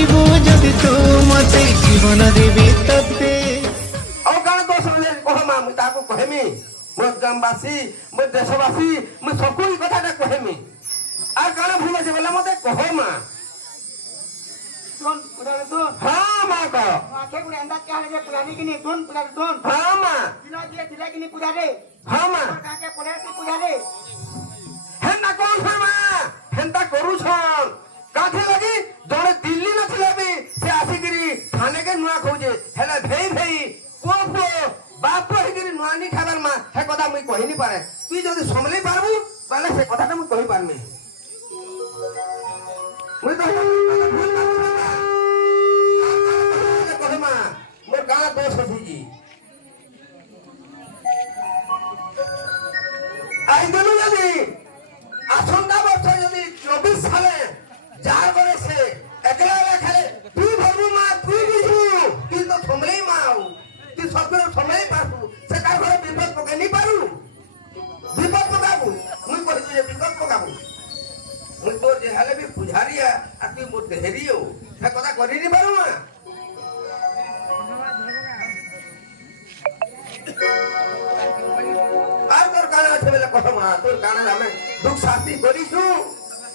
जीवो जदि तू मते जीवन देबी तते और गाना तो समझे कह मां मु ताको कहमी मो ग्रामवासी मो देशवासी मु सबको ई कथाटा कहमी आ गाना भूल से बोला मते कह मां सुन पुराने सुन हां मां को आखे पुरे अंदाज क्या है पुरानी की नहीं सुन पुराने सुन हां मां दिला दिए दिला की नहीं पुराने हां मां काके पुरे की पुराने हेंदा कोन मां हेंदा करू छन काथे लगी जड़े दिल्ली न थिले भी से आसिगिरी थाने के नुआ खोजे हेला भेई भेई को बाप हिगिरी नुआ नी खाबर मां हे कथा मुई कहि नी पारे तू जदी समले पारबू ताले से कथाटा मुई कहि पारमे मुई तो भूल ना मोर गाना दोष होजी आई देलु जदी आसंदा वर्ष जदी 24 साले जार करे से एकला खाले तू भरबू मां तू बुझू तू तो थमले मां तू सबके थमले पासू से का घरे विपद पके नी पारू विपद पकाबू मुई कहि जे विपद पकाबू मुई तो जे हाले भी पुजारिया आ तू मोर देहरियो हे कथा करि नी पारू मां আর তোর কানে আছে বলে কথা মা তোর কানে আমি দুঃখ শাস্তি করিছু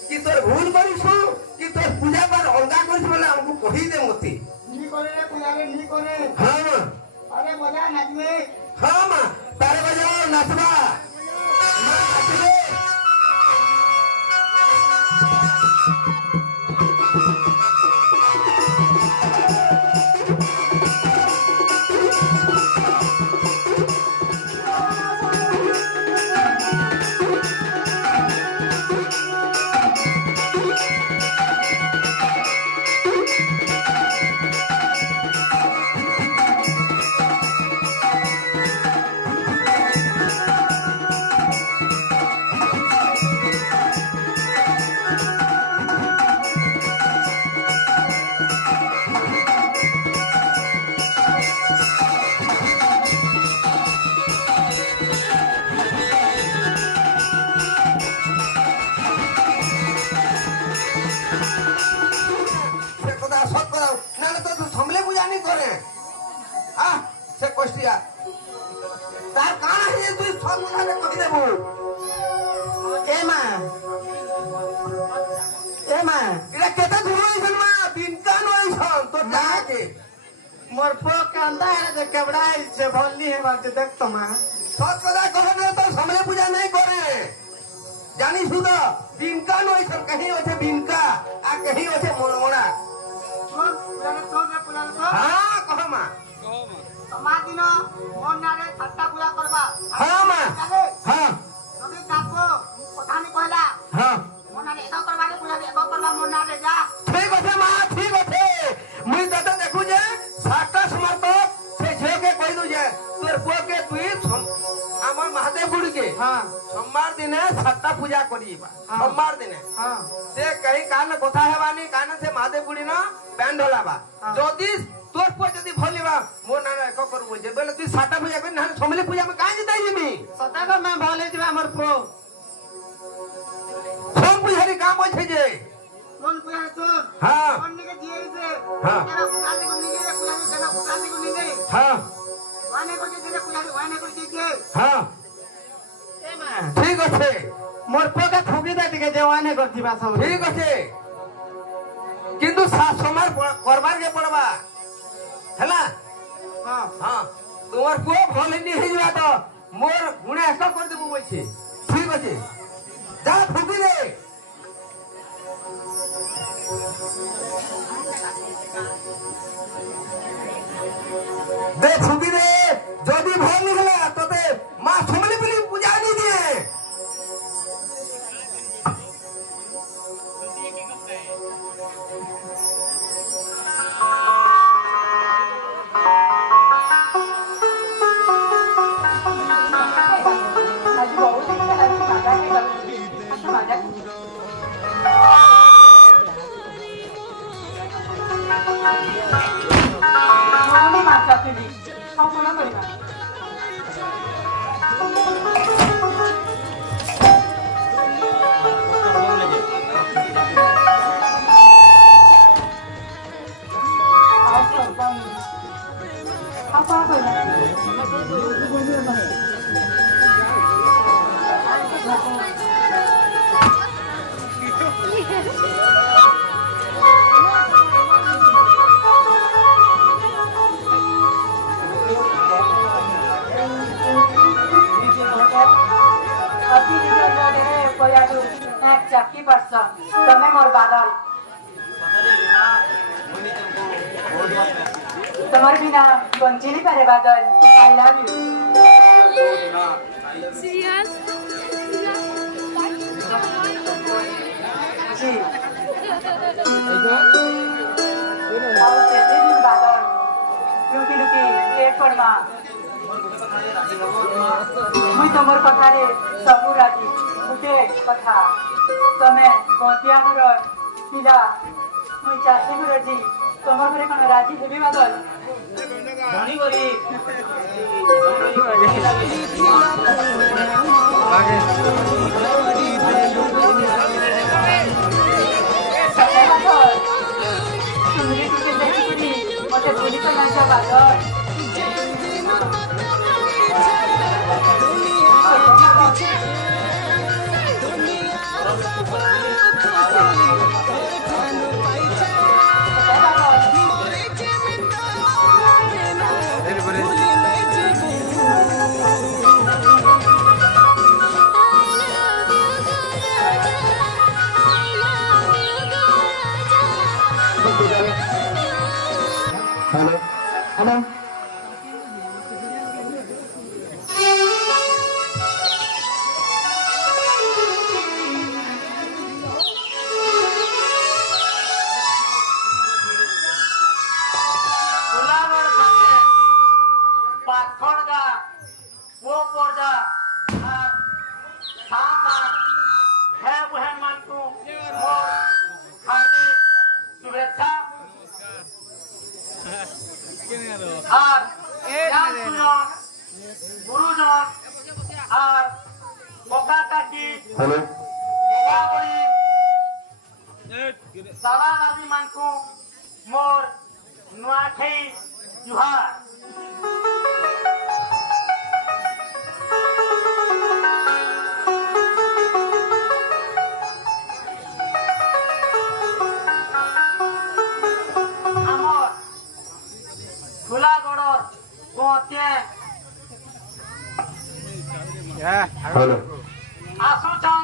কি তোর ভুল করিছু কি তোর পূজা পার অলগা করিছু বলে আমাকে কহি দে মতে नी करे रे पुराने नी करे হ্যাঁ মা अरे मजा नाचवे হ্যাঁ মা তারে বাজাও নাচবা মা নাচবে तार काना है तू सब मुझे कहि देबो ए मां इला केता धुई मा बिनका नई छन तो जाके मोर पो कांदा है जे कबड़ाई से भल्ली है बात देख तो मां सत कदा कहने तो समले पूजा नहीं करे जानी सुद बिनका नई छन कहीं होथे बिनका आ कहीं होथे मोड़मोड़ा सुन पुराने सुन हां कह मां समाज दिन मोर नारे छट्टा पूजा करबा हां मां हां नदी जाको पठानी कहला हां मोर नारे एका करबा रे पूजा एका करबा मोर नारे जा ठीक আছে মা ঠিক আছে মুই ততে দেখু যে সাতটা সময় তো সে ঝেকে কই দু যে তোর পুকে তুই আমার মহাদেব গুড়ি के हां सोमवार दिने सातटा पूजा करीबा सोमवार दिने हां से कहीं कान कथा हेबानी कान से महादेव गुड़ी न बैंड होलाबा जदी तोर पो जदी भलिबा मोर नाना एक करबो जे बेले तू सातटा पूजा कर ना समले पूजा में काहे जताई जिमी सदा को मैं भले जबा हमर पो सोम पूजारी काम होय छै जे कोन पूजा सुन हां कोन के दिए से हां तेरा पुजारी को नहीं रे पूजा तेरा पुजारी को नहीं दे हां वाने को जे तेरे पुजारी वाने को जे हां ए मां ठीक আছে मोर पो का ठोकी दे के जे वाने करथिबा सब ठीक আছে কিন্তু সময় করবার কে পড়বা হেলা हां हां তোমার কো ভলে নি হই যাবা তো মোর গুণে এক করে দেবো বইছে ঠিক আছে যা ফুকি দে দে ফুকি দে যদি ভল নি হলা তবে মা সমলে বলি পূজা নি দিয়ে आज बहुत दिन से लगी काका के घर में अच्छा बाजा ଚାକି ପାର୍ସ ତମେ ମୋର ବାଦଲ ତମର ବିନା ବଞ୍ଚି ନି ପାରେ ବାଦଲ ଆଇ ଲଭ୍ ୟୁ জি ଆଉ ସେଠି ବି ବାଦଲ ଲୁକି ଲୁକି ଏ କର୍ମା ମୁଇଁ ତମର କଥାରେ ସବୁ ରାଜି ଗୁଟେ କଥା ତମେ ଗନ୍ତିଆ ଘର ପିଲା ମୁଇଁ ଚାଷୀ ଘର ଜି ତମର ଘରେ କଣ ରାଜି ହେବି ବାଦଲ মতে ভুলি তো নাই বাদল हेलो हेलो हेलो सारा राजी मानकू मोर नुआखई जुहार আমার ফুলাগড় গোতে हेलो আসুছন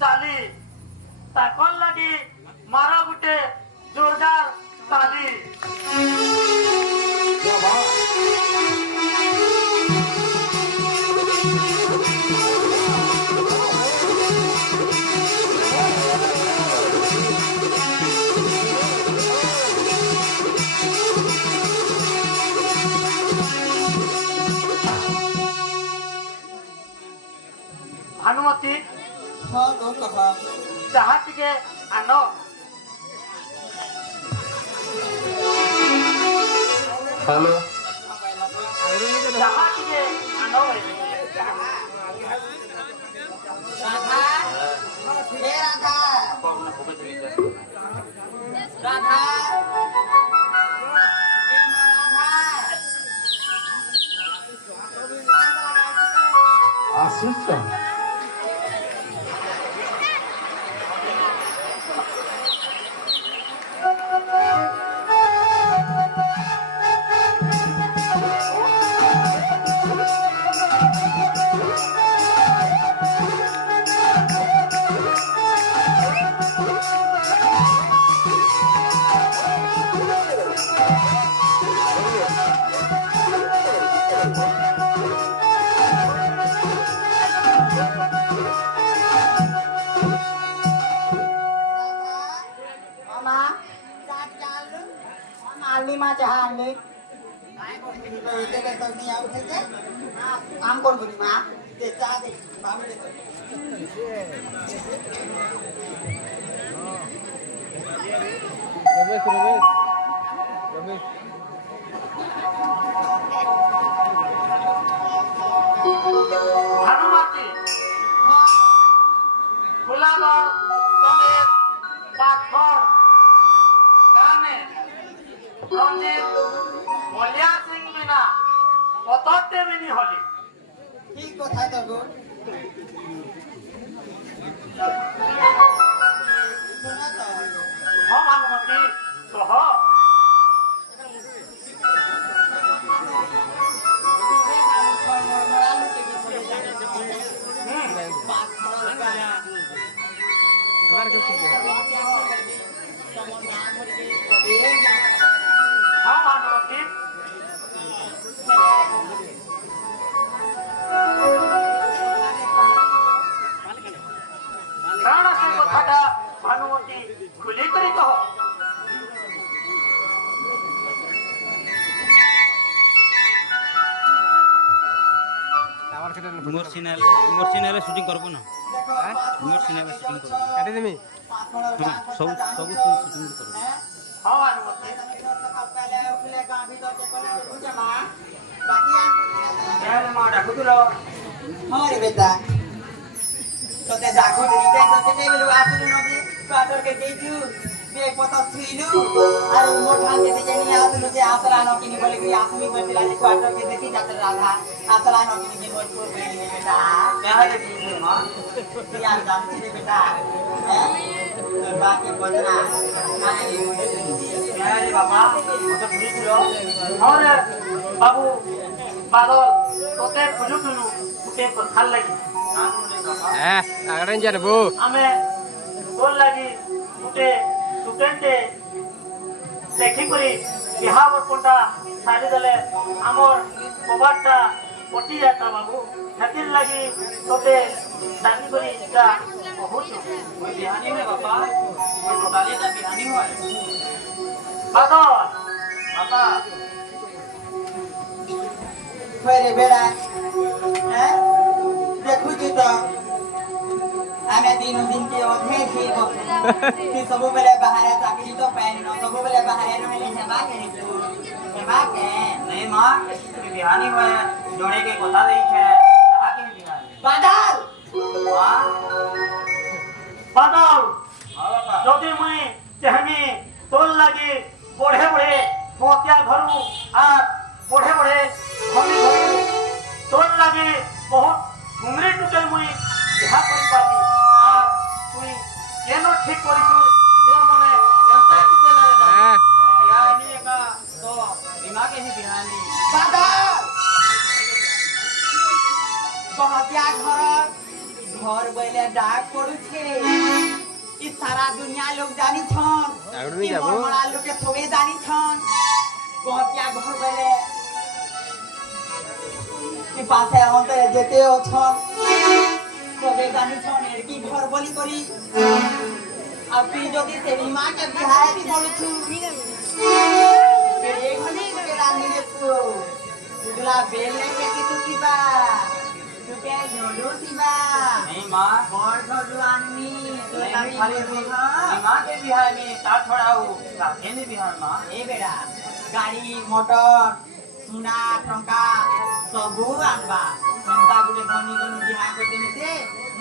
চালি তাকল লাগি মারা গুটে জোরদার তালি ভানুমতি যাহা টিকে আন हेलो যাহা টিকে আন आशीष Lima jahan ni. Am kon buni ma. De cha de. Bam de. Bhanumati ফুলাগড় সমেত পাথর গানে রঞ্জিত মলিয়া সিং বিনা পততে বিনি হলি ঠিক কথা তো গো। ভানুমতি সহ हाँ भानुमती प्राण से कथाटा भानुमती खुली करी कह मोर सिनेमा शूटिंग करबो ना मोर सिनेमा शूटिंग करबो काटी देमी सब शूटिंग करबो हाँ भानुमती माँ डाकुतुलो हमारे बेटा तो ते जागो दे ते तो ते बेलु आसु न दे क्वार्टर के देजु बे पता छुइलु अरे मोठा के ते जनी आसु न ते आसला न किनी बोले कि आसमी बोलला जे क्वार्टर के देखि जात राधा आसला न किनी के मोर को बेली बेटा क्या है दी मां यार दाम छे बेटा हैं तो बाकी बदना काहे क्या है बाबा तो ठीक लो और बाबू बादल तोते खुजुटुनु कुटे कथाल लगी आगड़न जानबो आमे बोल लगी कुटे स्टूडेंटे देखि करी बिहा कोटा सारी दले हमर कबारटा पटी जाता बाबू खातिर लगी तोते दानी करी जा बहुत बिहानी में बाबा ये टोटाली ता बिहानी होय बादल बाबा फेरे बेड़ा हैं देखु जी तो आमे दिन के अधे थे कि सब बेले बाहर चाकरी तो पैन न सब बेले बाहर रहले सेवा करे सेवा के नहीं मां बिहानी में जोड़े के कोता देई है कहा के बिहानी बादल मां बादल हाँ बाबा যদি মুই চাহমি তোর লাগি পড়ে পড়ে মোতিয়া ঘরু আর পড়ে পড়ে ঘরে ঘরে তোর লাগি বহুত ঘুমরে টুটে মুই বিহা করি পাবি আর তুই কেন ঠিক করিছু তোর মনে কেনতা টুটে লাগে না বিহানি একা তো দিমাগে হি বিহানি बादल बहतिया घर घर बैले डाक पड़ू छे ई सारा दुनिया लोग जानी छन आगड़ नहीं ई जाबो। मरमरा लोग के थोड़े जानी छन बहतिया घर बैले ई पासे हमते जेते हो छन सबे जानी छन एरकी घर बोली करी अब तू जदी तेरी मां के बिहार भी बोलू छु तेरे घनी के रानी रे तू दुला बेले के कितु किबा तू के झोलू सिबा नहीं मां और झोलू आनमी तो नहीं खाली दिमाग के बिहार में ता छोड़ाऊ काहे ने बिहार मां ए बेड़ा गाड़ी मोटर सुना टंका सबू आनबा हमका गुटे धनी को बिहा कर देने से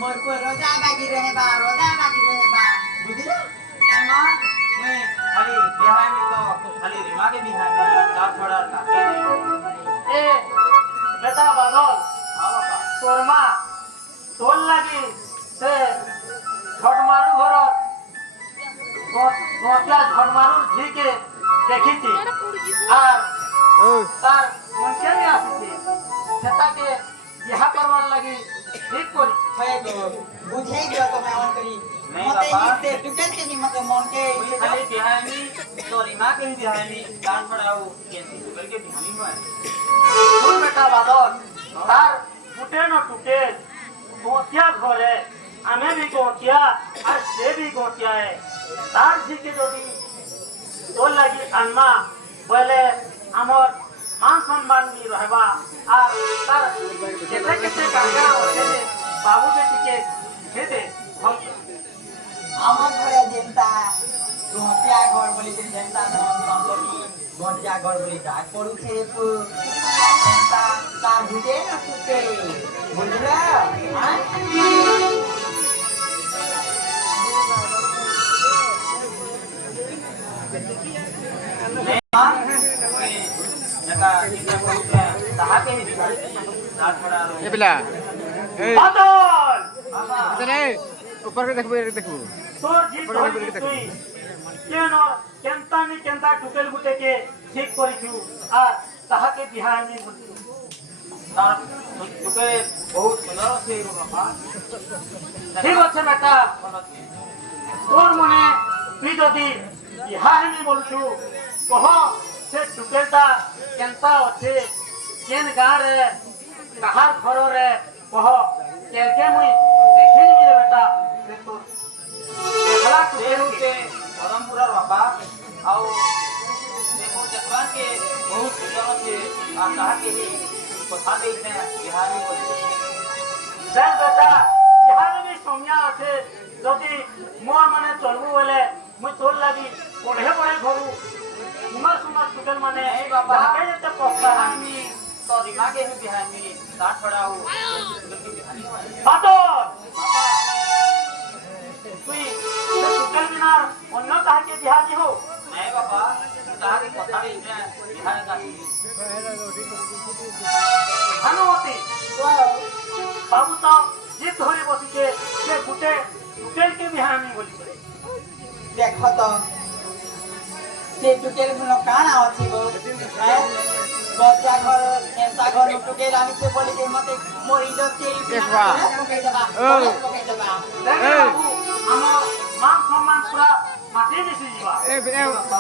मोर को रोजा बाकी रहे बा बुझले ए मां मैं खाली बिहार में तो खाली दिमाग के बिहार में ता छोड़ा काहे ने ए बेटा बादल हां बाबा तोरमा तोल लगी से झटमारू घर गोटिया झटमारू झीके देखिছি আর তার মনকে নিয়ে আসিছি সেটাকে বিহা করবার লাগি ঠিক করি होए तो बुझे दियो तो मैं ऑन करी नहीं मते बाबा। ही से टुकल के नहीं मते मन के खाली बिहानी तोरी मां के बिहानी कान पड़ाऊ केसी सुगर के बिहानी में सुन बेटा बादल तार टूटे न टूटे गोटिया घरे आमे भी गोटिया और से भी गोटिया है तार सीखे যদি তোর লাগি আনমা বলে আমার মান সম্মান নি रहबा আর তার কেতে কেতে কাকা আছে বাবু বেটিকে খেতে हम আমার ঘরে যেনতা ঘটিয়া ঘর বলি যেনতা ধন সম্পত্তি ঘটিয়া ঘর বলি ডাক পড়ুছে রে পু যেনতা তার ভিতরে না টুকে বুঝলা হ্যাঁ ए पिला ए बादल इधर ऊपर के देखबो देखबो তোর জিত হইছে তুই কেন কেনতানি কেনতা টুকেল গুটেকে ঠিক করিছু আর তাহাকে বিহা আমি বলছু তার তোকে বহুত সুন্দর আছে গো বাবা ঠিক আছে বেটা তোর মনে তুই যদি ইহা হেনি বলছু কহ সে টুকেলটা কেনতা আছে কেন গাঁরে কাহার ঘরে কহ কেলকে মুই দেখি নিবি রে বেটা সে তোর দেখলা টুকেলকে বরমপুরার বাবা আও দেখো দেখবা के बहुत सुंदर আছে আর তাহাকে নি কথা দেইছে বিহারি বলে দেখ বেটা বিহারি বি সময়া আছে যদি মোর মানে চলবু বলে মুই তোর লাগি পড়ে পড়ে ঘরু সুন্দর সুন্দর টুকেল মানে এই বাবা কে যেতে পক্কা আমি তো দিমাগে হি বিহারি তা ছড়াও বাতর তুই টুকেল বিনা অন্য কাহাকে বিহারি হো नहीं बाबा ताके কথা দিছে বিহারি কাহি ভানুমতি বাবু তো জিদ ধরে বসিছে সে গুটে টুকেল के बिहानी बोली देख तो से टुकेल गुनो काना अछि गो हैं बच्चा घर केंता घर टुकेल आनी से बोली के मते मोर इज्जत के देखबा पकई देबा देख बाबू हम मान सम्मान पूरा माटी दिसी जीवा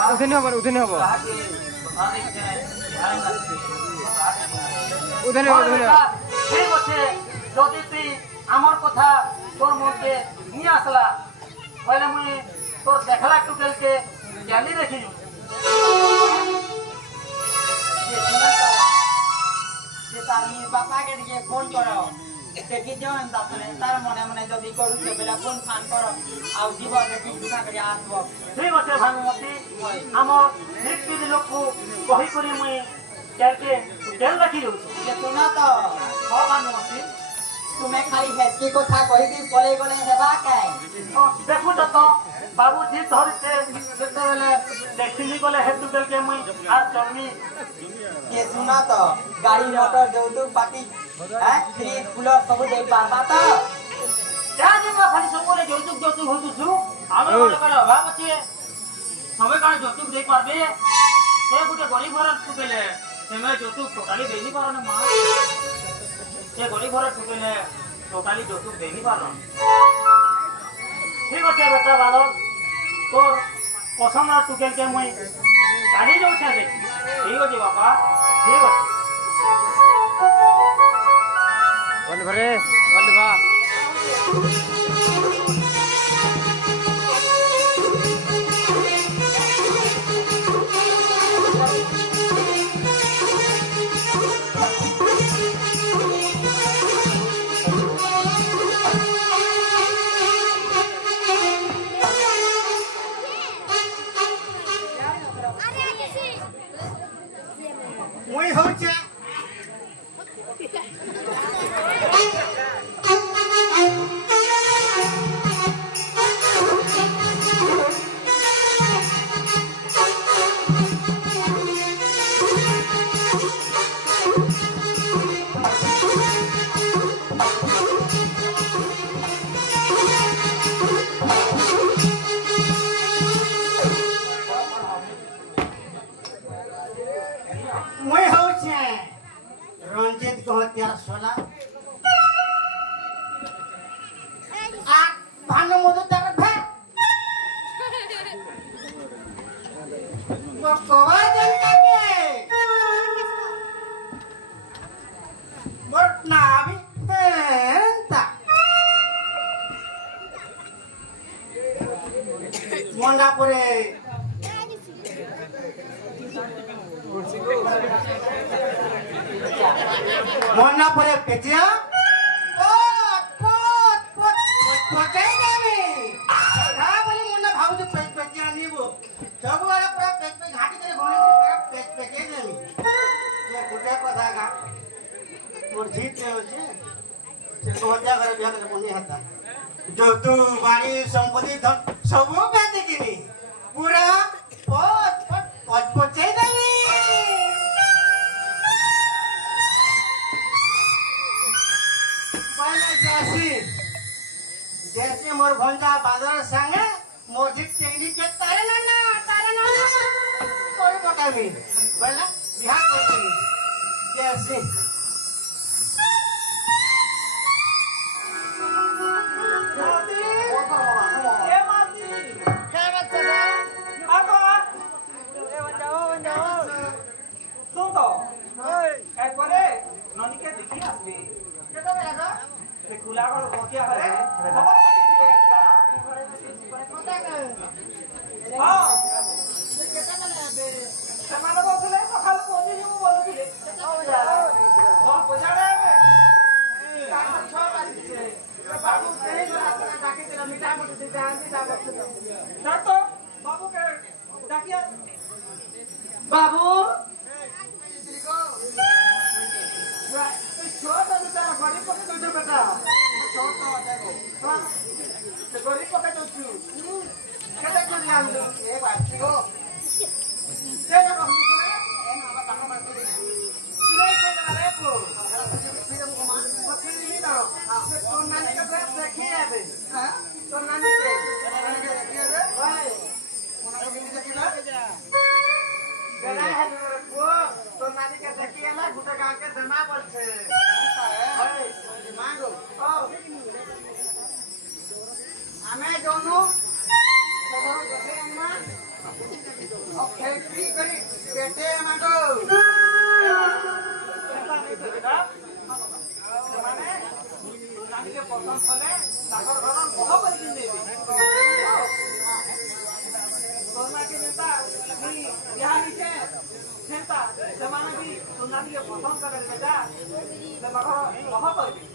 उधने हबो ताके কথা দিছে বিহারি কাহি उधने ঠিক আছে যদি তুই আমার কথা তোর মধ্যে নিয়ে আসলা তাহলে মুই তোর দেখলা টুকেলকে জানি দেখি যে তার নি বাপা के दिए फोन करो देखि जन दातले तार मने मने जदी करू से बेला फोन फान करो आउ जीवन देखि दुका करे आसबो ঠিক আছে ভানুমতি আমার নিত্যি লোকକୁ কহি করি মুই কেলকে টুকেল দেখি যাଉଛି যে सुना तो ହଁ ଭାনুମতি तुम्हें खाली हेती কথা কই দি পলে গলে হেবা কাই দেখু তো বাবু জি ধরিছে যেতেবেলে দেখিনি গলে হে টুকেলকে মুই আর চলমি ये सुना तो गाड़ी मोटर যৌতুক পাতি হ্যাঁ ফ্রি কুলার সব দেই পারবা তো যা যে খালি ସବୁବେଳେ যৌতুক যৌতুক হতুছু ଆମେ ଗୋଟେ করে অভাব আছে সবে কারণ যৌতুক দেই পারবে সে ଗୋଟେ গরিব ঘর টুকেলে সেমে যৌতুক টোটালি দেই পারো না মা সে গরিব ঘর টুকেলে টোটালি যৌতুক দেই পারো ঠিক আছে বেটা বালক তোর পছন্দ টুকেলকে মুই গাড়ি যাଉଛି দেখি ঠিক আছে বাবা ঠিক আছে বল ভরে বল ভা ମୁଇଁ ହଉଛେ ମୁଇଁ ହଉଛେ ରଞ୍ଜିତ ଗହତିଆର ସୋଲା आ भानुमती तार भे कोवा जनता के मोर नाभी हेंता मंडापुरे मंडापुरे पेटिया पचाई देबे हा बोली मुन्ना भाऊ पेच पेचिया नीबो सब वाला पूरा पेच पे घाटी करे घोड़े पूरा पेच पेचे देबे ये गुटे कथा का मोर जीत ले होचे से गोजा घर बिया करे मुन्नी हता जो तू बाड़ी संपत्ति धन सब बेच किनी पूरा पचाई देबे पहले जैसे मोर भंजा बादर संगे मोजी टेंगी के तारे ना कोई बता मी बोला बिहार कोई जैसे ए माती ହଁ ସେମାନେ କହୁଥିଲେ ସକାଳୁ ପହଞ୍ଚିଯିବୁ ବୋଲୁଥିଲେ ପଚାରେ ଛଅ ବାଜିছে ବାବୁ ଡାକିଥିଲା ମିଠା ମୁଠି ଯାଆନ୍ତି ତ ବାବୁ ଡାକିଆ ବାବୁ ଛୋଟ ବିଚାର ଗରିବ ପକେଇ ଦଉଛୁ ବେଟା ଗରିବ ପକେଇ ଦଉଛୁ କେତେ କରି ଆଣିଲୁ ଏ ବାସିବ ଆମେ ଯୋଉନୁ ଫ୍ୟାକ୍ଟ୍ରି କରି କେତେ ମାଗୋ ପସନ୍ଦ କଲେ ତାଙ୍କର ଘର ବହ କରିକି ନେବେ ସେମାନେ ବି ସୁନାଟିକେ ପସନ୍ଦ କଲେ ବେଟା ଘର ବହ କରିବେ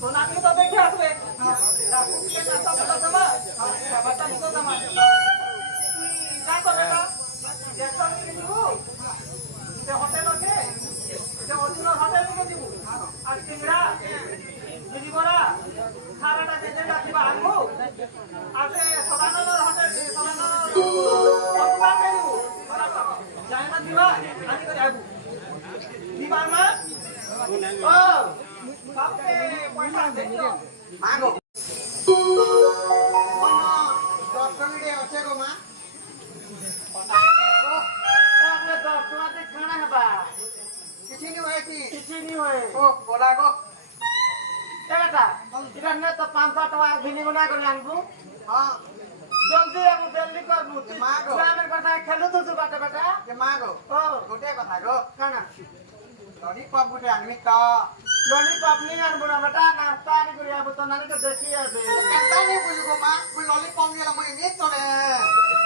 সোনাকে তো দেখে আসবে হোটেল আছে অরিজিনাল হোটেল থেকে দিব আর সিংড়া মিলিবরা খারাটা যেটা দিবা আনবো আর সদানন্দ হোটেল সদানন্দ যায় না দিবা আনি করে আইবু দিবার মা ও বাপে পয়সা দেখিও মাগো কোন 10 মিনিট আছে গো মা আপনি 10 টাকাতে খানা হবা কিছু নি হয়েছি কিছু নি হয় ও বলা গো এটা এটা নে তো 500 টাকা ঘিনি গুনা করে আনবু হ্যাঁ জলদি আমি জলদি করবু মাগো গ্রামের কথা খেলু তো বাটা বাটা যে মাগো ও গোটে কথা গো খানা ললিপপ গুটে আনমি তো ললিপপ নিয়ে আনবো না বেটা নাস্তা আনি করে আবো তো নানি তো দেখি আসবে কেনতা নি বুঝবো মা ওই ললিপপ নিয়ে মুই নি চলে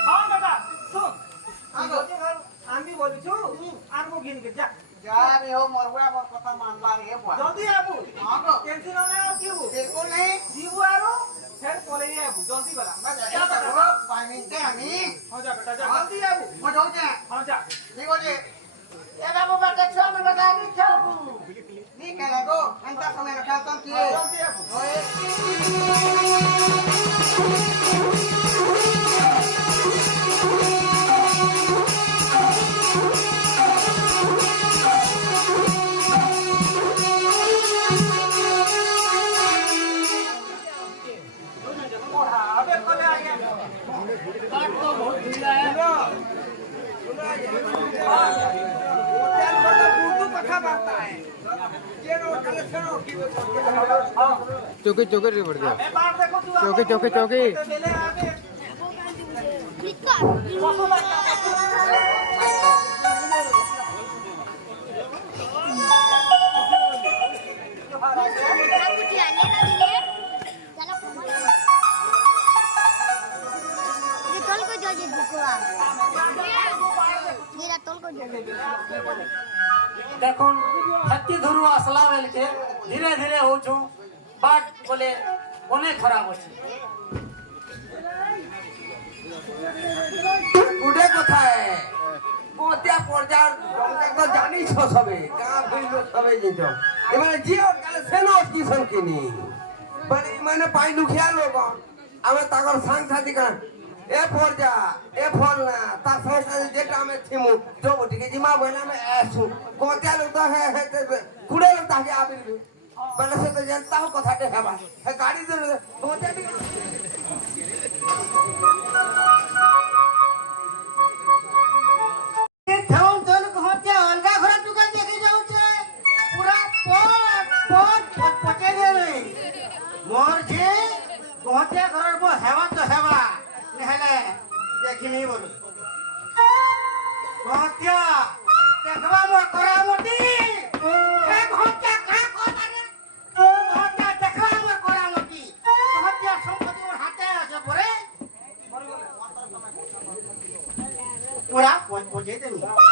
হ্যাঁ বেটা শুন আগো আমি বলছু আনবো ঘিনি যা যাবে হো মরবা মোর কথা মানলা রে বুয়া জলদি আবু আগো টেনশন না আর কিউ বিলকুল নেই जीवु आरो फिर बोले आबू जल्दी बला যা বেটা 5 মিনিটে আমি हो जा बेटा जा जल्दी आबू ও যাওছে हो जा ঠিক আছে ए बाबू बेटा छो में बेटा नहीं खेलबू নি কেন গো এন্তা সময় রাখা তো কি जल्दी आबू ওই अबे कोले आ गया काट तो बहुत ढीला है होटल बड़ा उर्दू कथा बाता है ये रो कले सुनो की चौकी चौकी रे बढ़ गया ए बात देखो तू चौकी चौकी चौकी ले आगे कसो लगता দেখুন হাতি ধরু আসলা বেলকে ধীরে ধীরে হউছু বাট বলে অনেক খারাপ আছে গুটে কথায় গোতিয়া পর্যার তো জানিস সবে গাঁ ভইল সবে যেত এবারে জিও কালে সেনো স্টেশন কিনি মানে পাই দুখিয়া লোক আমি তাকর সাংসাথী কান এ পর্যা এ ফল না তার সংসারে যেটা আমি থিমু চৌবটিকে জিমা বলে আমি আসু গোতিয়া লোক তো হে হে কুড়ে লোক তাকে আবিরবে বলে সে তো জানতা হো কথাটা হেবা হে গাড়ি দে গোতিয়া পਹੁঁচে ঘরের বো হেবা তো হেবা নেহলে দেখিনি বল পਹੁঁচা দেখবা মোর করা মতি এ ঘন্টা কা কথা রে बैठे देंगे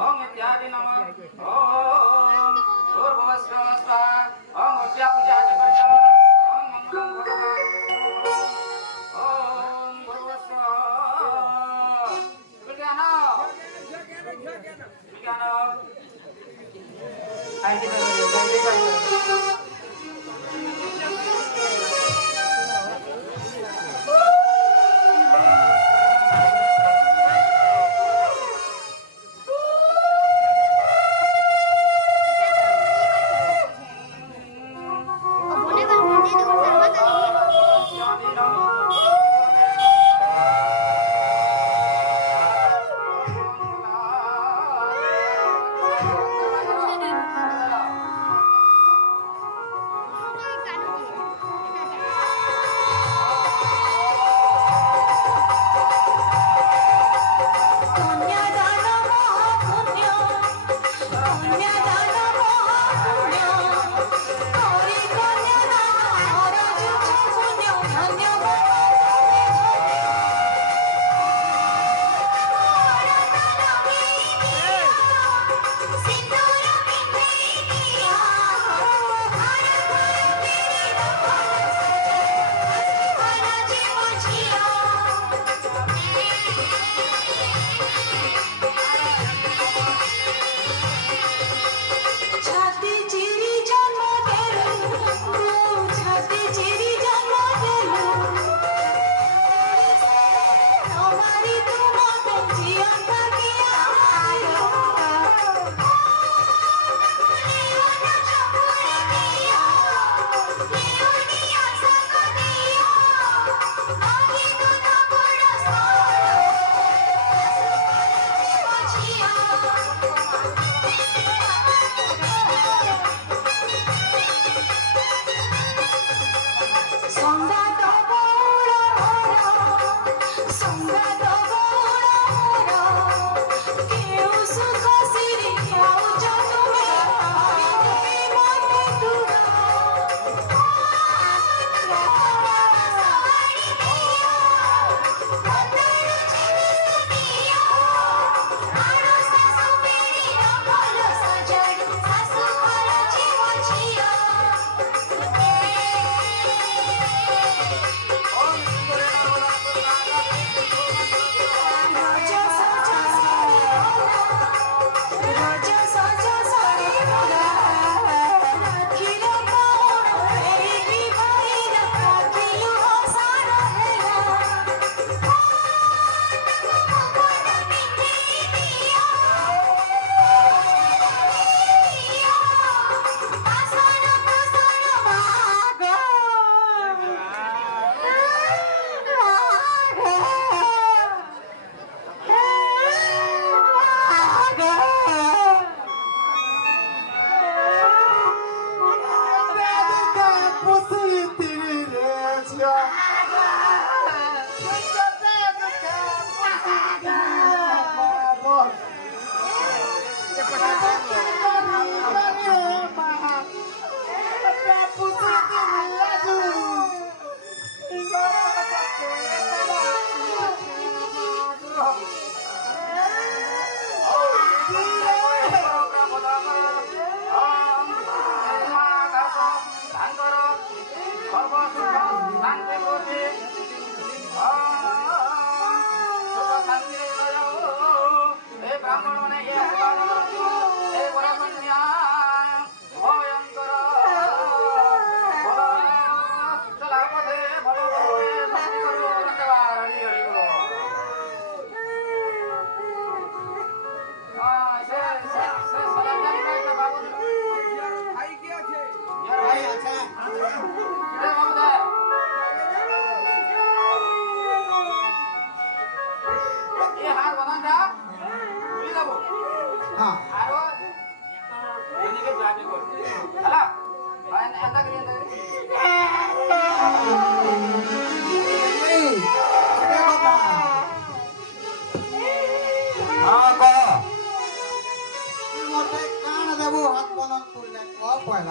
ओम इत्यादि नमः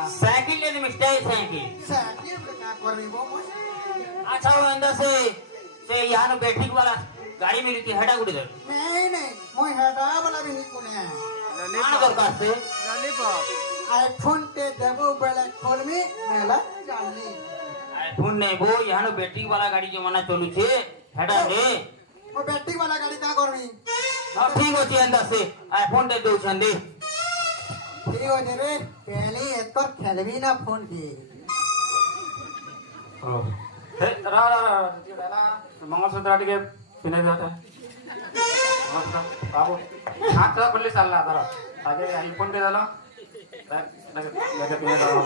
साइकिल ले मिस्टेक साइकिल अच्छा वो अंदर से यहाँ न बैठक वाला गाड़ी मिली थी हटा गुड़ी दर नहीं मोय हटा वाला भी नहीं कोने आना दरकार से आईफोन ते देबो बेले खोल में मेला जाली आईफोन नहीं वो यहाँ न बैटरी वाला गाड़ी जो मना चलू छे हटा दे वो बैटरी वाला गाड़ी का करनी हाँ ठीक हो चाहिए अंदर से आईफोन दे दो चंदे ठीक हो रे पहले एक पर खेलवी ना फोन की मंगलसूत्र टिके पिने जाता है बाबू हाथ थोड़ा खुली चल रहा था आगे आईफोन पे डालो लगे पिने डालो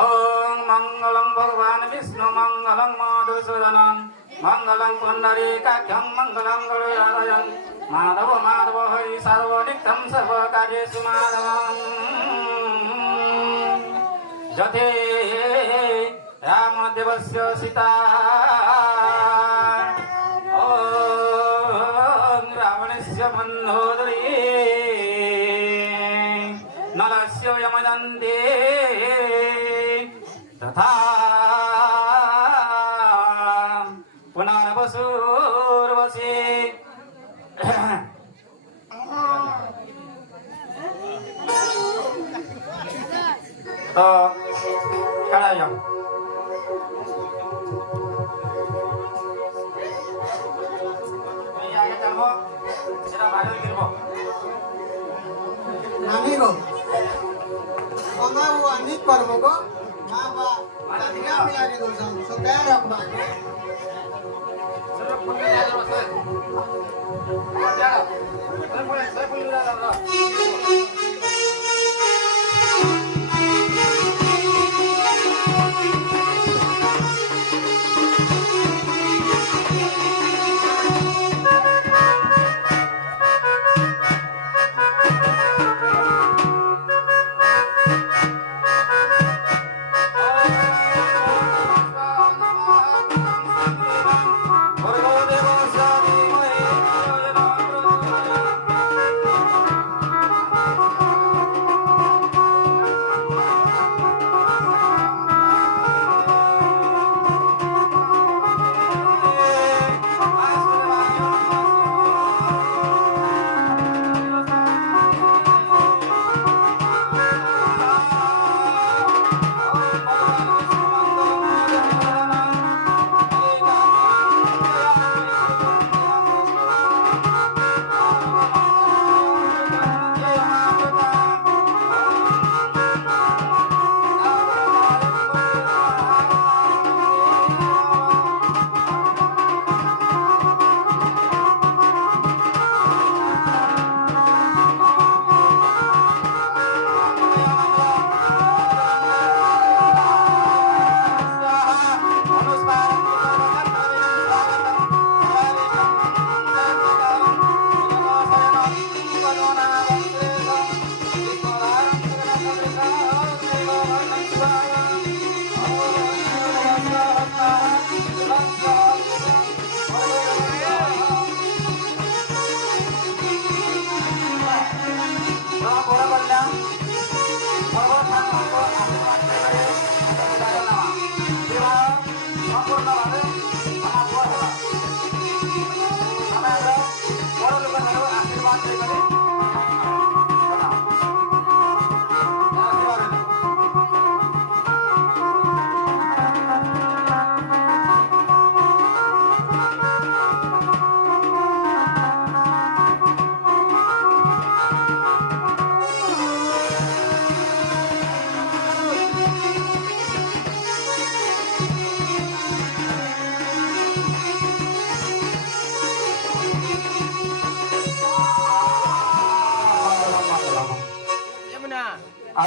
ओम मंगलम भगवान विष्णु मंगलम मधुसूदनम मंगलम पुंडरीकाक्षं मंगलम गरुड़ाध्वजं माधव माधव हरि सर्वनित्यं सर्वकार्येषु माधवं जते रामदेवस्य सीता ॐ रावणस्य मन्दोदरी नलस्य यमदन्ते तथा पुनर्वसुर्वशी तो क्या जाऊँ आगे चलो तेरा भाई गिरबो नानी गो ओना वो अनिक करबो गो मां बा दिया मिला के दो सो क्या रखबा चलो फुल ले जा बस चलो सब फुल ले जा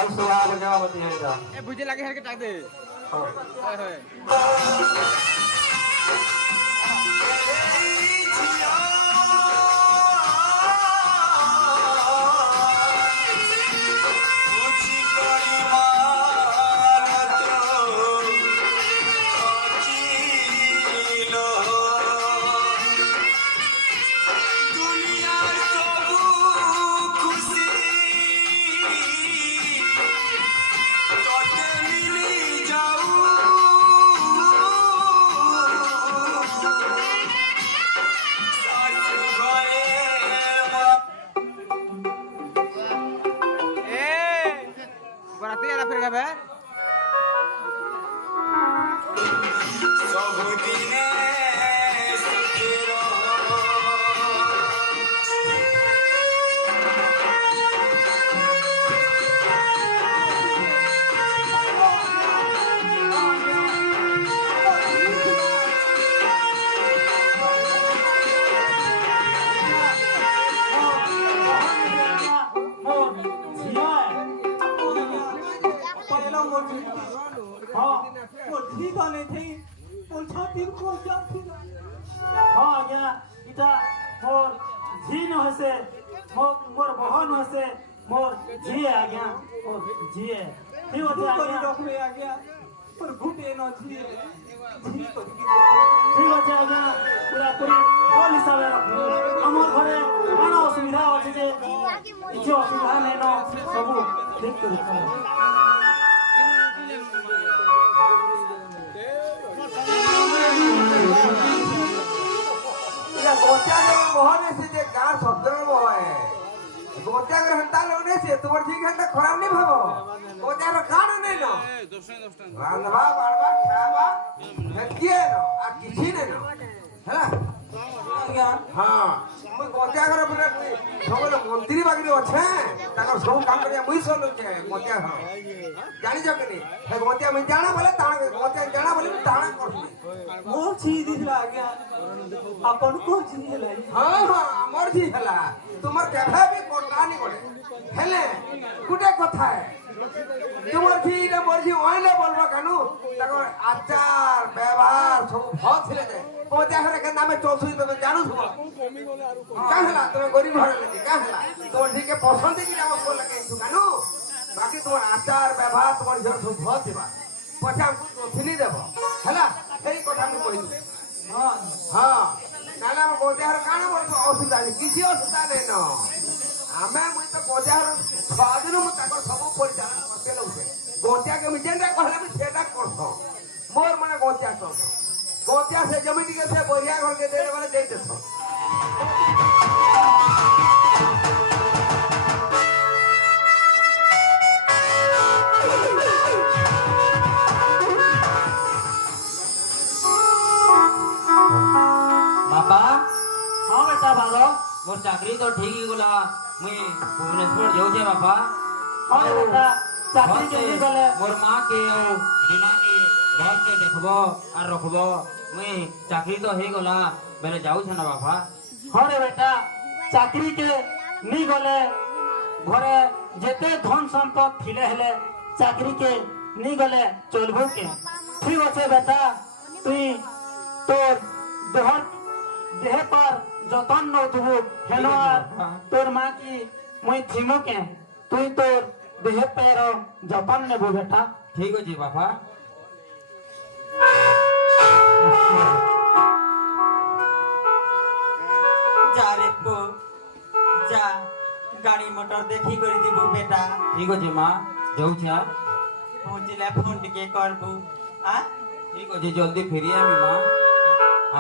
ଆଉ ସୁହା ବଜାବତି ହେଇଯା ए बुझे लगे हर के टाक दे ହଁ हाय हाय बराती आ फिर गए हाँ आज्ञा इटा मोर झी न हसे मोर बहन हसे मोर झी आज्ञा मोर झी ठीक होते आज्ञा रखबे आज्ञा पर घुटे न झी ठीक होते आज्ञा पूरा पूरी all हिसाब रखबे हमर घरे कोन असुविधा अछि जे किछ असुविधा नै न सब ठीक करू गोत्यागर मोहन से जे गार शब्द में मोह है गोत्यागर हंता लोने से तुम्हार ठीक हंता खराब नहीं भावो गोत्यागर कान नहीं नो रांधवा बाड़वा खावा नकिए नो आ किसी ने नो हैला हां मुई गोत्यागर अपने सबले मंत्री बागरी अछि ताकर सब काम करिया मुई सोलो छे गोत्या हां जानि जो कि हे गोत्या मुई जाना बोले ताण गोत्या जाना बोले ताण करली मोर छी दिखला आज्ञा अपन को छी लाई हां हां मोर जी हला तुमर केभे भी कोटलानी कोडे हेले गुटे कथा है तुमर जी ने मोर जी ओइले बोलबो कानु ताको आचार व्यवहार सब बहुत थिले दे पोते हरे के नामे चौसुई तो जानू छो का हला तुम गरीब घर लगे का हला तोर जी के पसंद की नाम बोल लगे तू कानु बाकी तोर आचार व्यवहार तोर जो सब बहुत दिबा पछा हमको थिनी देबो हला एई कथा में कहि हां हां नाला में गोजाहर काना बोल असुविधा किसी असुविधा नहीं न आमे मुई तो गोजाहर स्वादिनु मु ताको सब परिचालन करते लउछे गोतिया के मिजेंडा कहले भी सेटा करतो मोर माने गोतिया करतो गोतिया से जमीन के से बोरिया घर के दे वाले दे देतो बापा हाँ बेटा भालो मोर चाकरी तो ठीक ही गला मुई भुवनेश्वर जाऊ छे बापा हाँ बेटा चाकरी के लिए गले मोर मां के और रीना के घर के देखबो और रखबो मुई चाकरी तो हे गला बेले जाऊ छे ना बापा हाँ रे बेटा चाकरी के नी गले घरे जेते धन संपद थिले हेले चाकरी के नी गले चलबो के ठीक होचे बेटा तुई तोर देह पर जतन न थबो हेनो तोर मां की मुई थिमो के तुई तोर देह पर जतन नेबो बेटा ठीक अछि बापा जा रे को जा गाड़ी मोटर देखी कर दिबो बेटा ठीक अछि मां जाऊ छा पहुंचले फोन के करबो आ ठीक अछि जल्दी फेरी आमी मां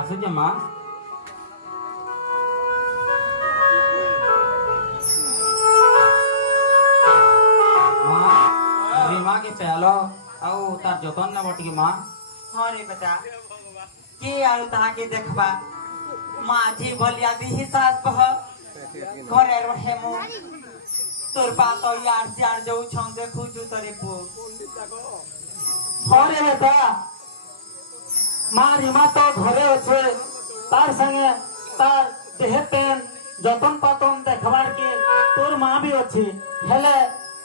आसु जे मां रीमा के पहलो आउ तार जतन न बटकी मां हां रे बेटा के आउ ता के देखबा मां जी भलिया दी हिसाब कह घरे रहे मो तोर बात यार यार जाऊ छन देखू छु तरे पो अरे बेटा मां रीमा तो घरे अच्छे तार संगे तार देह पेन जतन पातन देखबार के तोर मां भी अच्छी हेले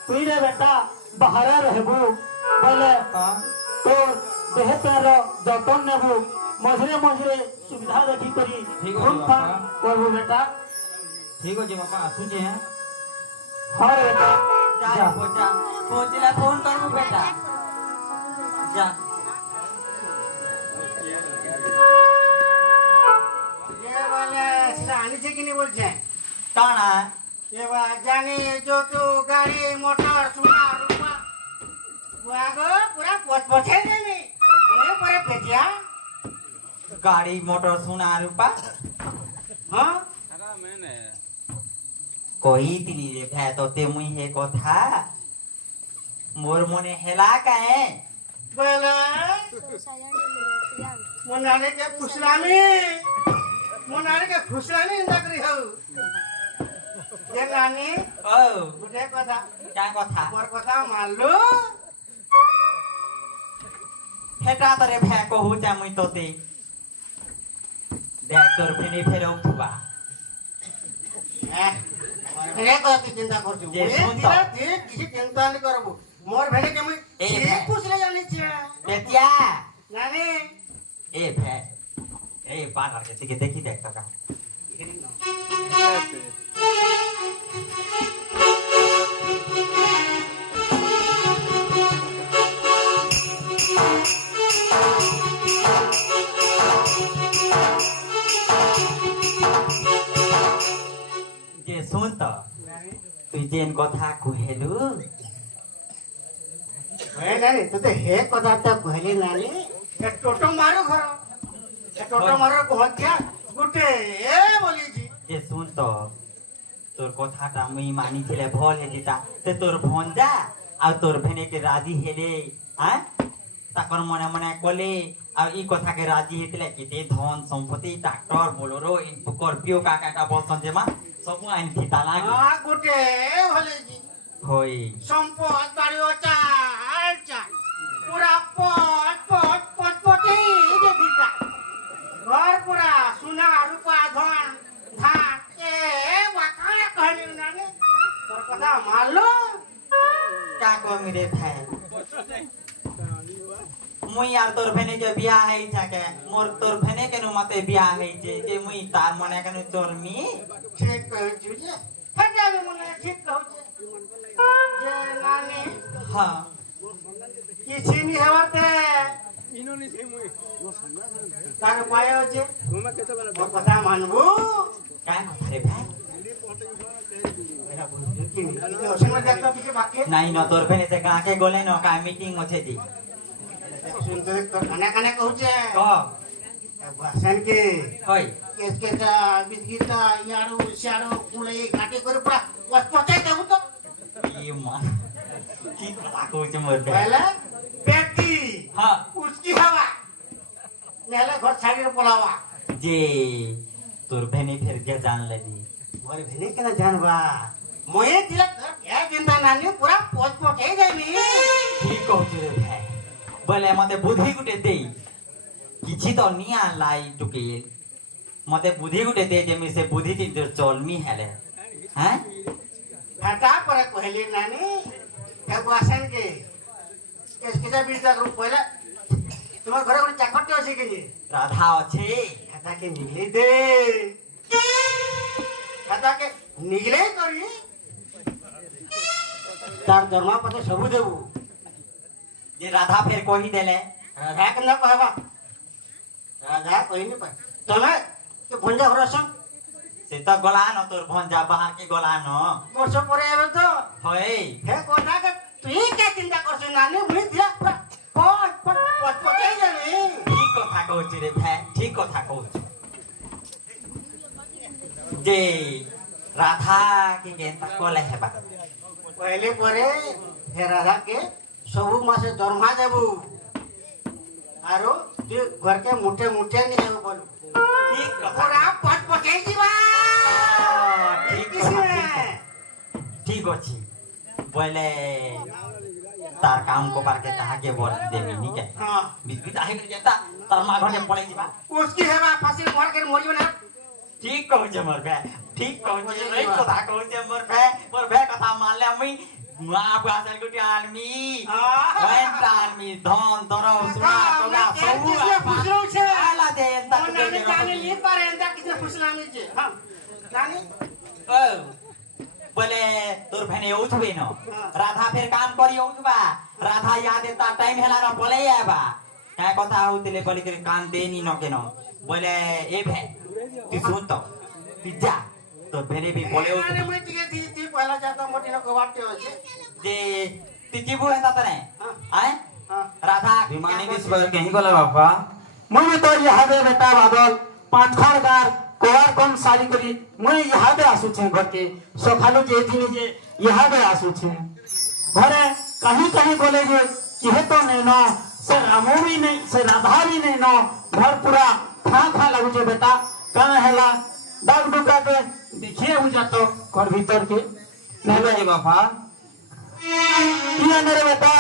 तुई रे बेटा ବାହାରେ ରହିବୁ ବୋଲେ তোর দেহে তার যতন নেবু মঝিরে মঝিরে সুবিধা দেখি করি ঠিক আছে ফোন ফান বাপা। করবু বেটা ঠিক আছে বাপা আসুছে হ্যাঁ হয় বেটা যা যা পৌঁছা পৌঁছলে ফোন করবো বেটা যা ये वाले आने से कि नहीं बोलते কানা ये जाने जो तो गाड़ी मोटर सुना रुपा वागो पूरा पछे नहीं मुझे पूरा पेटिया গাড়ি মোটর সোনা রূপা हाँ কইতিলি রে ভ্যা তোতে মুই হে কথা মোর মনে হেলা কাহে बोले मुनारे के फुसलामी इंदा करी हो ये नानी ও मुझे कथा কা কথা मोर कथा मान लो হেটা তরে ভ্যা কহু যা মুই তোতে দেখ তোর ফেনি ফেরৌ থুবা ये कथी चिंता कर जे सुन तो। किसी चिंता नहीं करबो मोर भेले के मुई ए ठीक है। पूछ ले जानी छे পেতিয়া नानी এ ভ্যা এ পাটার কে থেকে দেখি দেখ তো কা যে শুন তো তুই যেন কথা কহেলু ए नानी तू तो हे कथा तो कहली नानी ए टोटो मारो घर ए टोटो मारो पहुंच गया गुटे ए बोली जी যে শুন তো তোর কথাটা মুই মানিছিলে ভল হেতিতা তে তোর ভঞ্জা আর তোর ভেনেকে রাজি হেলে হ্যাঁ তাকর মনে মনে কলে আর এই কথাকে রাজি হেতিলে কেতে ধন সম্পত্তি ট্রাক্টর বোলেরো স্করপিও কাকাটা বলছন যে মা সব আইন থিতা লাগে हां गुटे बोली जी হই সম্পদ বাড়ি চাল চাল পুরা পটে যে দিতা ঘর পুরা সোনা রূপা ধন ধান এ বাকারে कहली नानी তোর কথা মানলো কা কমি রে ভাই মুই আর তোর ভেনেকে বিয়া হই থাকে মোর তোর ভেনেকে নু মতে বিয়া হইছে যে মুই তার মনে কেন চর্মি ঠিক কইছি যে হেটা আমি মনে ঠিক কইছি যে নানি হ্যাঁ কিছু নি হেবাতে তার উপায় হচ্ছে ওর কথা মানবো কা কথা রে ভাই এরা বলছে কি নি ওখানে দেখতো কিছু বাকি নাই ন তোর ভেনে সে গাঁকে গলে ন কা মিটিং আছে জি শুনতে তো কানে কানে কହୁছে ক ভাষণ কে হই কেসকেটা বিদ্গিতা ইয়াড়ু সিয়াড়ু কুলাই কাটে করে পুরা পচাই দেবো তো ই মা কি কথা কইছে মোর ভাই पहले पेटी হ্যাঁ उसकी हवा नेले घर छाड़ी पलावा যে তোর ভেনে ফের গে জান লাগি मोर भेने के ना जानबा मोये दिला घर क्या चिंता नानी पूरा पोच पोचे जानी ঠিক কইছে রে ভাই বলে মতে বুদ্ধি গুটে দেই কিছু তো নিয়া লাই টুকে মতে বুদ্ধি গুটে দে যে মি সে বুদ্ধি তি চলমি হেলে হ্যাঁ हटा पर कहली नानी क्या वासन के केसकेटा बीटा ग्रुप पहले तुम्हार घर में चाकरटे আছে কি নি রাধা আছে खाता के निगले दे खाता के निगले करी तार दरमा पते सबु देबू যে রাধা ফের কহি দেলে राधा के ना कहबा राधा कहि नहीं पाए तने के भंजा हरसन সে তো গলা ন তোর ভঞ্জা বাহার के গলা ন वर्ष परे आबे तो হই हे कोना के तुई क्या चिंता करछ नानी मुई दिला पूरा पट पट पट पटे जानी ঠিক কথা কইছি রে ভাই ঠিক কথা কইছি যে রাধা के गेंता कोले हेबा पहले परे हे राधा के सबु मासे दरमा देबू आरो जे घर के मुठे मुठे नहीं देबू बोल ঠিক কথা पूरा पट पटे जीवा ঠিক কথা ঠিক ଅଛି বলে তার কাম को পারকে তাহাকে বল দেমি নি কে हां বিদ্যুৎ আহি করে যেতা তার মা ঘরে পড়ে যাবা उसकी हेबा फांसी मार के मरियो ना ঠিক কইছে মোর ভাই ঠিক কইছে এই কথা কইছে মোর ভাই কথা মানলে আমি माँ बासल गुटी आलमी वैन आलमी धन दरव सुना तोगा सबु पूछलो छे आला दे तक मन नानी जाने ली पर एंदा किसे पूछलामी छे हां नानी ओ बोले तोर भने उठबे न राधा फिर काम करी उठबा राधा याद एता टाइम हेला न बोले आबा काय कथा होतिले बोले के कान देनी न केन बोले ए भे तू सुन तो पिज्जा तो भेने भी बोले अरे मैं ती पहला जाता मोटी न कवाटे होचे जे तिची बुळ है तने आए राधा विमानी दिस पर कहीं गला बापा मुई तो यहाँ दे बेटा बादल पांच खड़ गार कोवार कम सारी करी मुई यहाँ दे आसु छे घर के सखालु जे दिन जे यहाँ दे आसु छे घरे कहीं कहीं बोले जे किहे तो नहीं न से रामो भी नहीं से राधा भी नहीं न घर पूरा खा लगु छे बेटा कहां हैला दाग डुका के देखिए हो जातो घर भीतर के नहीं जे बापा किया मेरे बेटा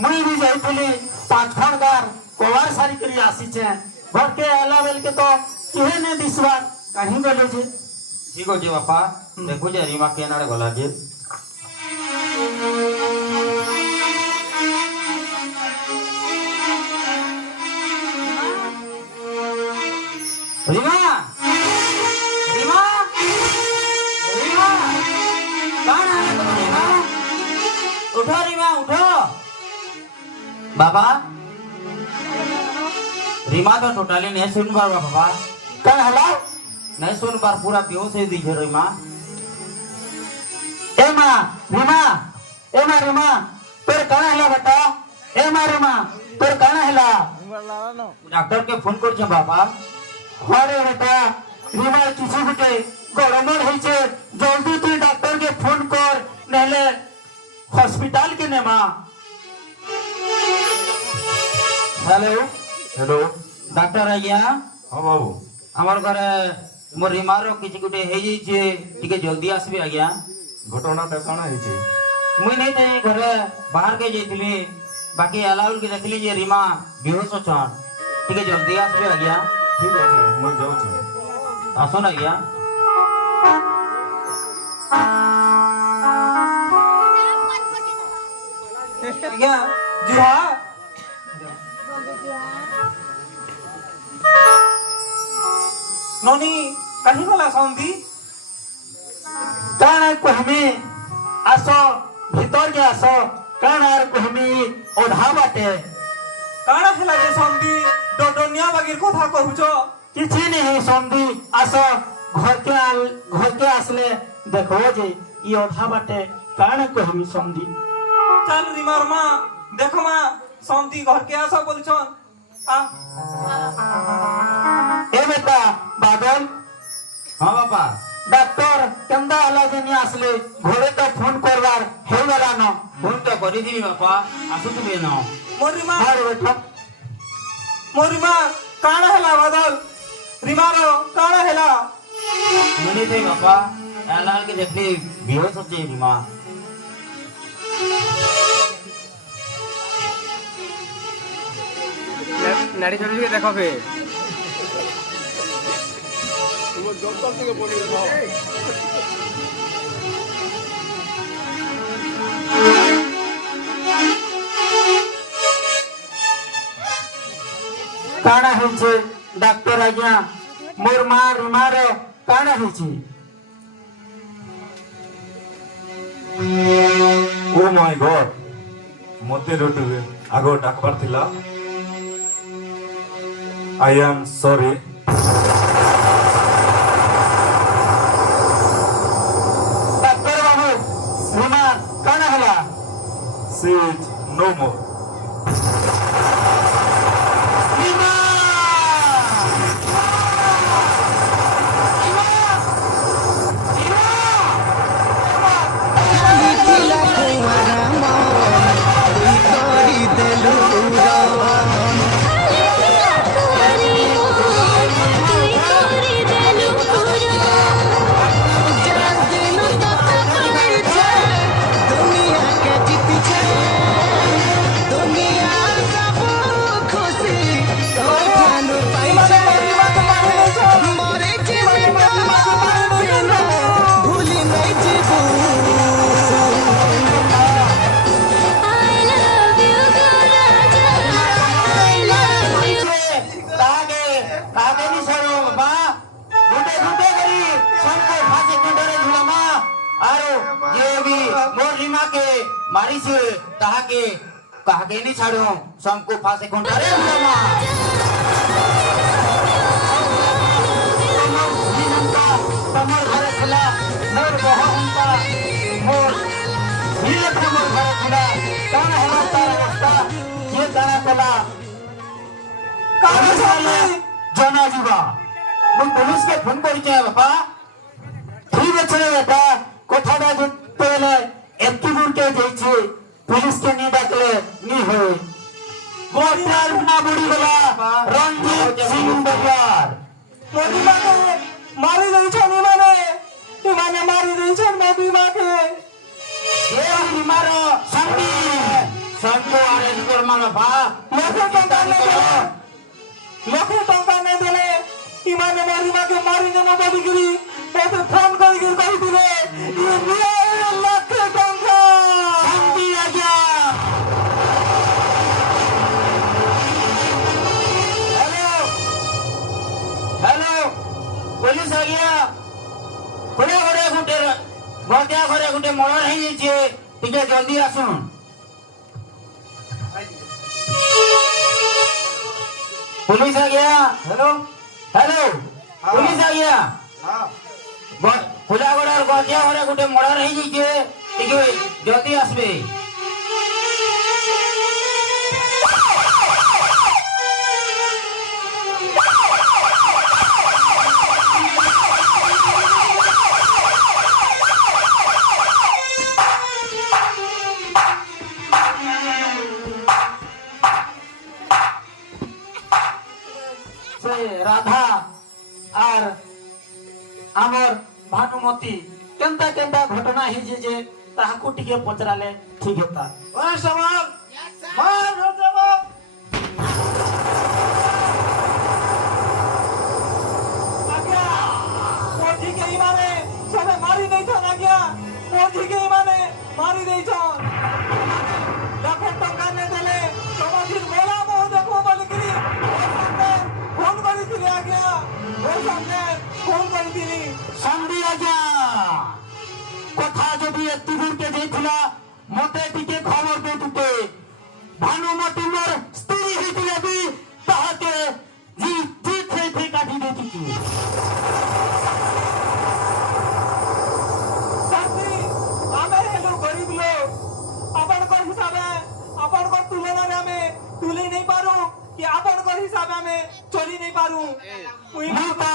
मुई भी जाइतली पांच खड़ गार कोवार सारी करी आसी छे घर के आला बेल के तो किहे ने दिसवा कहीं गले जे ठीक हो जे बापा देखो जे रीमा के नाडे गला जे रीमा रीमा रीमा कौन है तुम रीमा उठो रीमा उठो बाबा रीमा तो टोटली नहीं सुन पार बाबा क्या हला नहीं सुन पार पूरा बेहोश है दीजिए रीमा ए माँ रीमा तोर कहाँ हला बेटा ए माँ रीमा तोर कहाँ हला डॉक्टर के फोन कर बाबा अरे बेटा रीमा किसी गुटे गड़बड़ है छे जल्दी तू डॉक्टर के फोन कर नहले हॉस्पिटल के ने माँ हेलो हेलो डॉक्टर आज्ञा हाँ बाबू আমার ঘরে মোর রিমার কিছু গুটে হয়ে যাইছে টিকে জলদি আসবে আজ্ঞা ঘটনাটা কাଣା হয়েছে মুই নাই তাই ঘরে বাহার কে যাইছিলি বাকি আলাউল কে দেখলি যে রিমা বেहोश অছন টিকে জলদি আসবে আজ্ঞা ঠিক আছে মই যাচ্ছি আসুন আজ্ঞা আজ্ঞা জি হ্যাঁ नोनी कहीं वाला सौंदी कान कहमी आसो भीतर के आसो कान आर कहमी ओढ़ा बाटे काना हेला जे सौंदी डोडोनिया बगिर कथा कहूचो किछि नहीं सौंदी आसो घर के आसले देखो जे ई ओढ़ा बाटे कान कहमी सौंदी चल रिमार मां देखो मां सौंदी घर के आसो बोलछन ए बेटा बादल हाँ बापा डॉक्टर केंदा हला जेनी आसले घरे तो फोन करवार हे वाला न फोन तो करी दिबी बापा आसु तुबे न मोरी मां अरे बेटा मोरी मां काना हला बादल रिमारो काना हला मने दे बापा एलाल के देखली बेहोश हो जे रिमा নাড়ি চড়ি দেখো ফে काना होचे डॉक्टर आज्ञा मोर मां रिमार काना होची ओ माय गॉड मते रोटवे आगो डाकबार थिला आई एम सॉरी डॉक्टर बाबू रिमा काना हला सी इट नो मोर रिमा मारी से ताहाके काहे नहीं छाड़ो सबको फांसे घंटा रे मामा तमर घर खुला मोर बहा उनका मोर नीले मोर घर खुला कौन है तार अवस्था ये दाना कला काहे साले जना जीवा मैं पुलिस के फोन करिचे बापा ठीक আছে বেটা কথাটা পেলে একটু দূরকে যাইছে পুলিশ কে নিয়ে ডাকলে নি হয় গোটার না বুড়ি গলা রঞ্জিত সিং বলিয়ার মদিমাকে মারি দিয়েছেন ইমানে মারি দিয়েছেন মদিমাকে এ মারো সঙ্গী সঙ্গ আরেঞ্জ কর মানো বা লক্ষে টঙ্কা নেই দিলে ইমানে মদিমাকে মারি দেব বলিগিরি এতে ফোন করিগিরি কইছিলে ইয়ে নিয়ে লক্ষে টঙ্কা সঙ্গী আজ্ঞা हेलो पुलिस आ गया घरे घरे गुटे गतिया घरे गुटे मर्डर हो जाइए टिके जल्दी आसुन पुलिस आ गया हेलो हेलो पुलिस आ गया हां खुला घरे गतिया घरे गुटे मर्डर हो जाइए टिके जल्दी आसबे राधा और आमर भानुमती केंता केंता घटना ही जे ताहाकू टिके पचराले ठीक होता ओए सवाल मार हो जवाब आज्ञा मोदी के इमाने सबे मारी नहीं था आज्ञा मोदी के इमाने मारी नहीं था लक्षे टंका ने देले समाधिर मोला मोह देखो बलिगिरी फोन करिथिले आज्ञा ओ सामने फोन करिथिली संधि आज्ञा कथा जदि एति दूर के जेथिला मते टिके खबर दे दिते भानुमती मोर स्त्री हितिले भी ताहाके जी जी थे काटी देती की साथी आमे हेलो गरीब लोग अपन को हिसाबे अपन को तुलना रे हमें तुले नहीं पारू कि अपन को हिसाबे हमें चली नहीं पारू मुता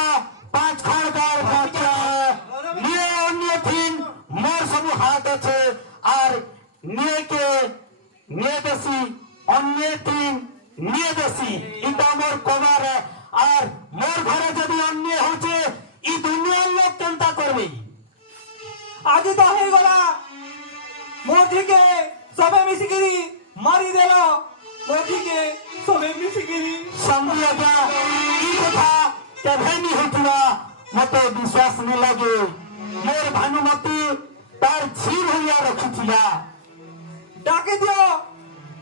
पांच खड़कार बच्चा लिए अन्य तीन मोर सब हाथ আছে আর নিয়ে দেশি অন্য তিন নিয়ে দেশি এটা মোর কবার আর মোর ঘরে যদি অন্য হচ্ছে ই দুনিয়ার লোক চিন্তা করবে आज तो है गला मोदी के सबे मिसिगिरी मारी देलो मोदी के सबे मिसिगिरी समझ गया इ কথা কেবে নি হইতরা মতে বিশ্বাস নি লাগে মোর ভানুমতি তার ঝির হইয়া রাখিছিলা डाके दियो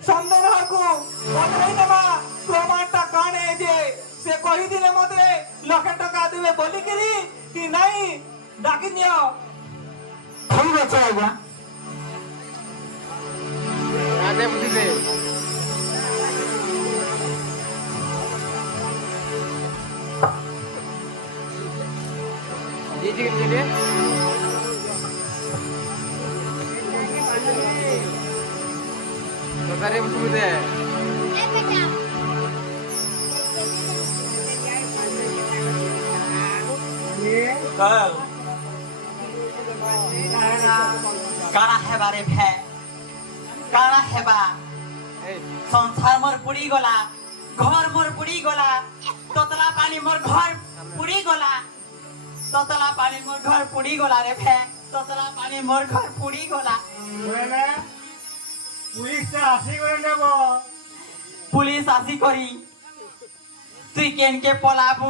संदन हरको मते नेमा प्रमाणटा काने जे से कहि दिले मते लखे टका देबे बोलिगिरी कि नहीं डाके दियो ঠিক আছে আজ্ঞা राधे बुझिले जी जी तो करे बुझिले काना है बारे भे काना है बा संसार मोर पुड़ी गला घर मोर पुड़ी गला तोतला पानी मोर घर पुड़ी गला तोतला पानी मोर घर पुड़ी गला रे भे तोतला पानी मोर घर पुड़ी गला बोले पुलिस से आसी করে নেব पुलिस आसी करी তুই কেন কে পলাবু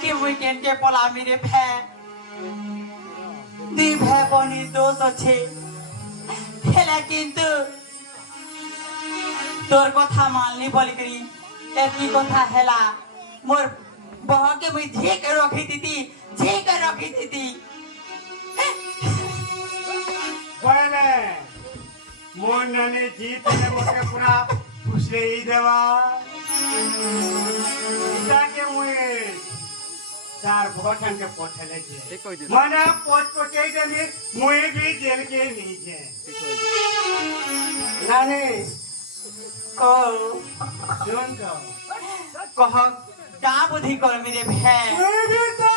কি মুই কেন কে পলামি রে ভে দুই ভাই বনি দোষ আছে হেলা কিন্তু তোর কথা মানলি বলি করি এতি কথা হেলা মোর বহকে মুই ঝেক রখি দিতি बोले मोर नानी जीत ने मोके पूरा खुशे ही देवा जाके मुए चार भोटन के पोठले जे मने पोटे देमी मुए भी जेल के नीचे नानी को सुन कह का बुद्धि कर मेरे भे मुए भी तो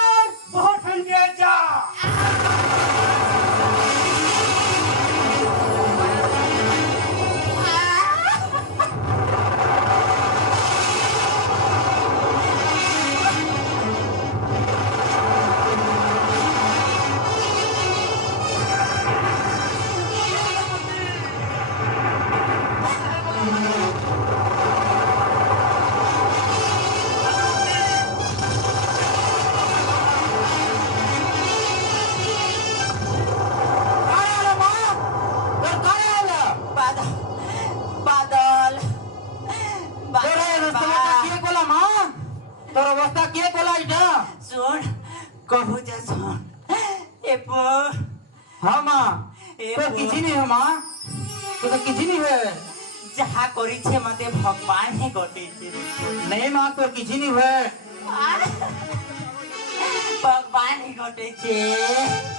भोटन के जा बादल তোর অবস্থা কে বলা এটা सुन कहू जे सुन ए पो হ্যাঁ মা তোর কিছু নেই হ্যাঁ মা তোর কিছু নেই হয়ে যাহা করিছে মতে ভগবান হে গটেছে নেই মা তোর কিছু নেই হয়ে ভগবান হে গটেছে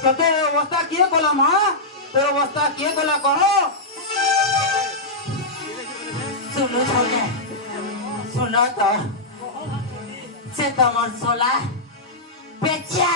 তোকে অবস্থা কে বলা মা তোর অবস্থা কে বলা করো सुनो छोटे सुनो तो से तमर सोला बेचा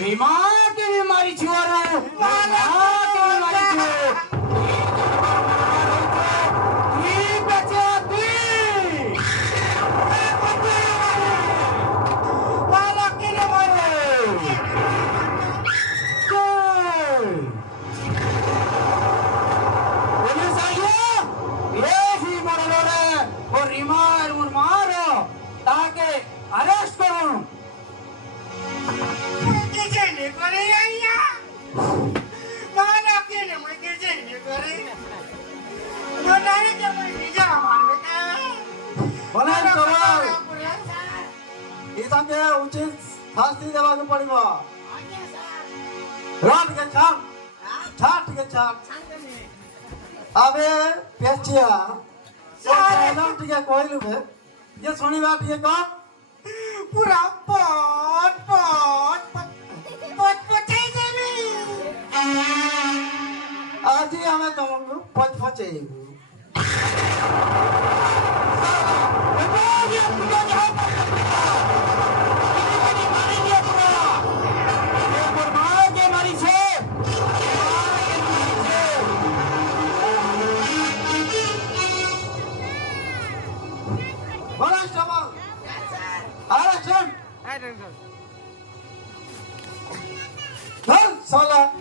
रीमा के भी मारी छुआरो रीमा के भी मारी छु तू बचा तू वाला के ने मारे बोले साइयो ये ही मरलो रे और रीमा और मारो ताके अरेस्ट करूं करे आइया माना के ने मैं के जे करे तो नारे के मैं निजा मान बेटा बोले करो इसाके उचित शास्ति देवाक पड़िब रात के छाट के छाट अबे पेचिया नाम टिके कहलु बे ये सुनिबा टिके को पूरा पट पट पट पटाई देबी आज ही हमें तुमको पच पचेबू साला